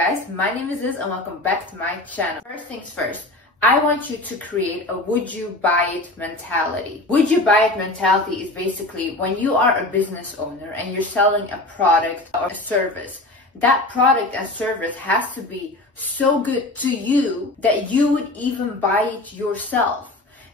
guys, my name is Liz and welcome back to my channel. First things first, I want you to create a would you buy it mentality. Would you buy it mentality is basically when you are a business owner and you're selling a product or a service. That product and service has to be so good to you that you would even buy it yourself.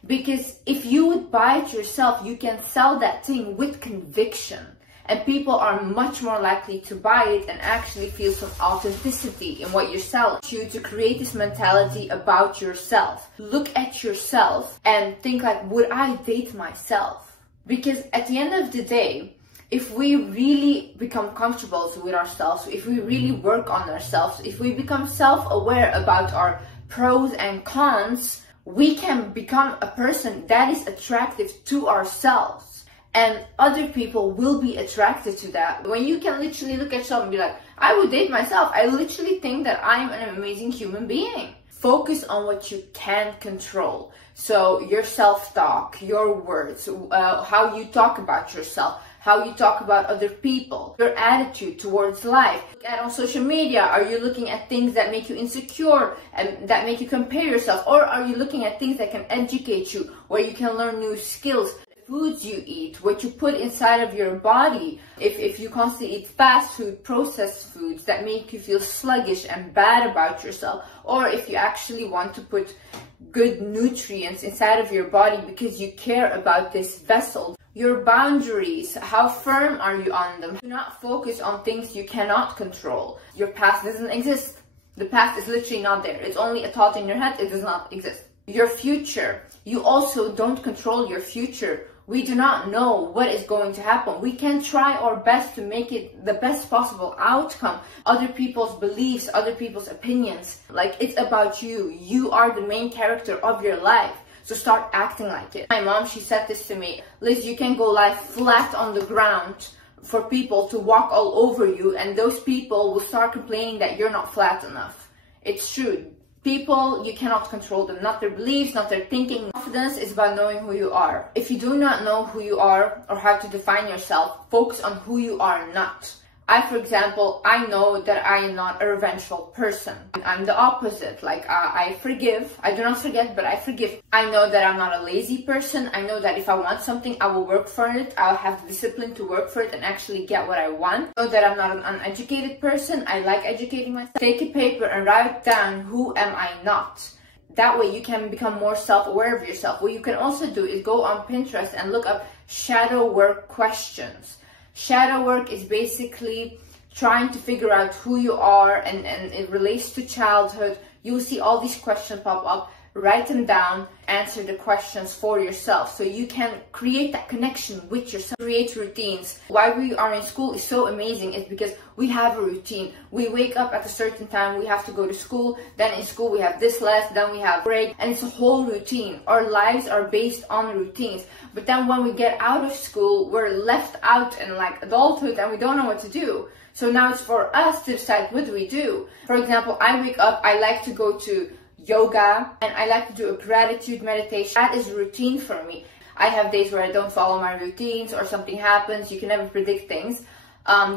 Because if you would buy it yourself, you can sell that thing with conviction. And people are much more likely to buy it and actually feel some authenticity in what you're selling. You to create this mentality about yourself. Look at yourself and think like, would I date myself? Because at the end of the day, if we really become comfortable with ourselves, if we really work on ourselves, if we become self-aware about our pros and cons, we can become a person that is attractive to ourselves. And other people will be attracted to that. When you can literally look at yourself and be like, I would date myself. I literally think that I'm an amazing human being. Focus on what you can control. So your self-talk, your words, how you talk about yourself, how you talk about other people, your attitude towards life. Look at on social media, are you looking at things that make you insecure and that make you compare yourself? Or are you looking at things that can educate you, where you can learn new skills? Foods you eat, what you put inside of your body. If you constantly eat fast food, processed foods that make you feel sluggish and bad about yourself, or if you actually want to put good nutrients inside of your body because you care about this vessel. Your boundaries, how firm are you on them? Do not focus on things you cannot control. Your past doesn't exist. The past is literally not there. It's only a thought in your head. It does not exist. Your future, you also don't control your future. We do not know what is going to happen. We can try our best to make it the best possible outcome. Other people's beliefs, other people's opinions, like it's about you. You are the main character of your life. So start acting like it. My mom, she said this to me, Liz, you can go lie flat on the ground for people to walk all over you, and those people will start complaining that you're not flat enough. It's true. People, you cannot control them, not their beliefs, not their thinking. Confidence is about knowing who you are. If you do not know who you are or how to define yourself, focus on who you are not. For example, I know that I am not a revengeful person. I'm the opposite. Like, I forgive. I do not forget, but I forgive. I know that I'm not a lazy person. I know that if I want something, I will work for it. I'll have the discipline to work for it and actually get what I want. I know that I'm not an uneducated person. I like educating myself. Take a paper and write down who am I not. That way you can become more self-aware of yourself. What you can also do is go on Pinterest and look up shadow work questions. Shadow work is basically trying to figure out who you are, and it relates to childhood. You'll see all these questions pop up. Write them down, answer the questions for yourself so you can create that connection with yourself. Create routines. Why we are in school is so amazing is because we have a routine. We wake up at a certain time, we have to go to school, then in school we have this lesson, then we have break, and it's a whole routine. Our lives are based on routines. But then when we get out of school, we're left out in like adulthood and we don't know what to do. So now it's for us to decide, what do we do? For example, I wake up, I like to go to yoga, and I like to do a gratitude meditation. That is routine for me. I have days where I don't follow my routines or something happens. You can never predict things.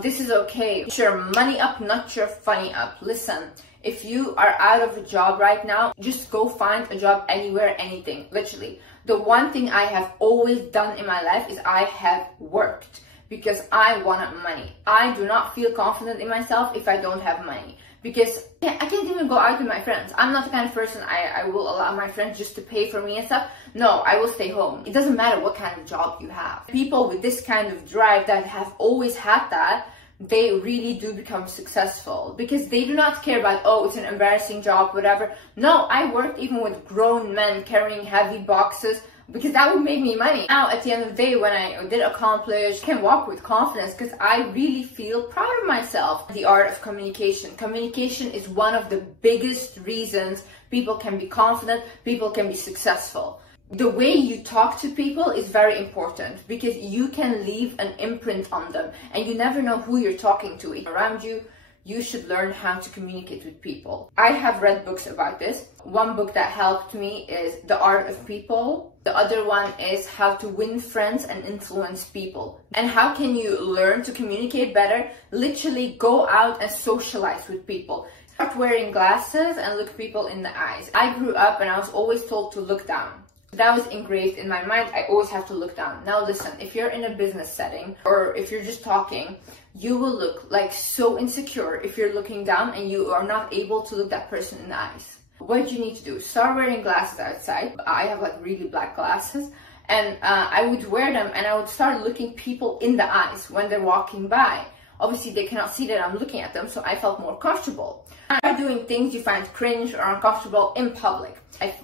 This is okay. It's your money up, not your funny up. Listen, if you are out of a job right now, just go find a job anywhere, anything, literally. The one thing I have always done in my life is I have worked because I wanted money. I do not feel confident in myself if I don't have money. Because I can't even go out with my friends. I'm not the kind of person I will allow my friends just to pay for me and stuff. No, I will stay home. It doesn't matter what kind of job you have. People with this kind of drive that have always had that, they really do become successful because they do not care about, oh, it's an embarrassing job, whatever. No, I worked even with grown men carrying heavy boxes because that would make me money. Now, at the end of the day, when I did accomplish, I can walk with confidence because I really feel proud of myself. The art of communication. Communication is one of the biggest reasons people can be confident, people can be successful. The way you talk to people is very important because you can leave an imprint on them and you never know who you're talking to around you. You should learn how to communicate with people. I have read books about this. One book that helped me is The Art of People. The other one is How to Win Friends and Influence People. And how can you learn to communicate better? Literally go out and socialize with people. Start wearing glasses and look people in the eyes. I grew up and I was always told to look down. That was engraved in my mind. I always have to look down. Now listen, if you're in a business setting or if you're just talking, you will look like so insecure if you're looking down and you are not able to look that person in the eyes. What do you need to do? Start wearing glasses outside. I have like really black glasses, and I would wear them and I would start looking people in the eyes when they're walking by. Obviously they cannot see that I'm looking at them, so I felt more comfortable. I'm doing things you find cringe or uncomfortable in public.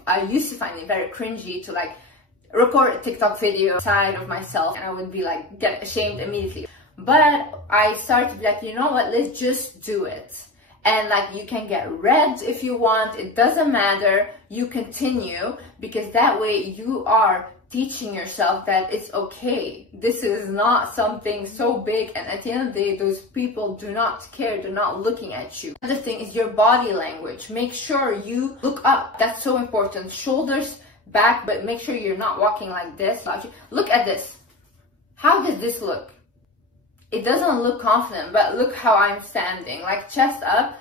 I used to find it very cringy to like record a TikTok video side of myself, and I would be like, get ashamed immediately. But I started to be like, you know what, let's just do it. And like, you can get red if you want, it doesn't matter, you continue, because that way you are teaching yourself that it's okay. This is not something so big, and at the end of the day, those people do not care, they're not looking at you. Another thing is your body language. Make sure you look up. That's so important. Shoulders back, but make sure you're not walking like this. Look at this. How does this look? It doesn't look confident, but look how I'm standing. Like chest up,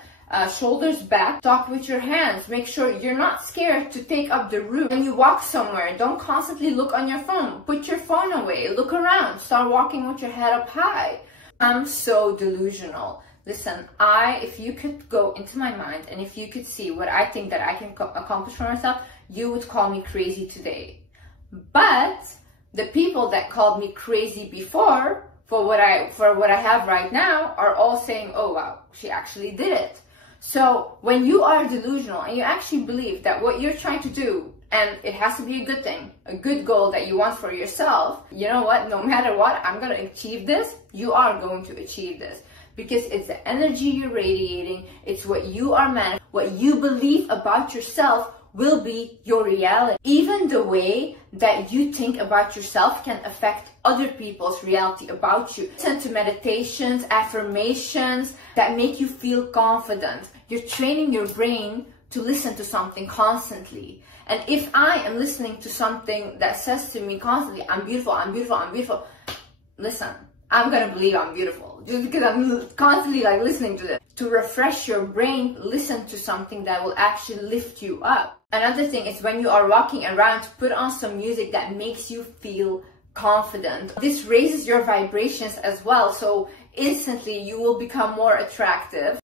shoulders back, talk with your hands. Make sure you're not scared to take up the room. When you walk somewhere, don't constantly look on your phone. Put your phone away, look around, start walking with your head up high. I'm so delusional. Listen, if you could go into my mind and if you could see what I think that I can accomplish for myself, you would call me crazy today. But the people that called me crazy before, for what I have right now, are all saying, oh wow, she actually did it. So when you are delusional and you actually believe that what you're trying to do, and it has to be a good thing, a good goal that you want for yourself, you know what, no matter what, I'm going to achieve this, you are going to achieve this. Because it's the energy you're radiating, it's what you are meant, what you believe about yourself will be your reality. Even the way that you think about yourself can affect other people's reality about you. Listen to meditations, affirmations that make you feel confident. You're training your brain to listen to something constantly. And if I am listening to something that says to me constantly, I'm beautiful, I'm beautiful, I'm beautiful, listen, I'm gonna believe I'm beautiful just because I'm constantly like listening to this. To refresh your brain, listen to something that will actually lift you up. Another thing is when you are walking around, put on some music that makes you feel confident. This raises your vibrations as well, so instantly you will become more attractive.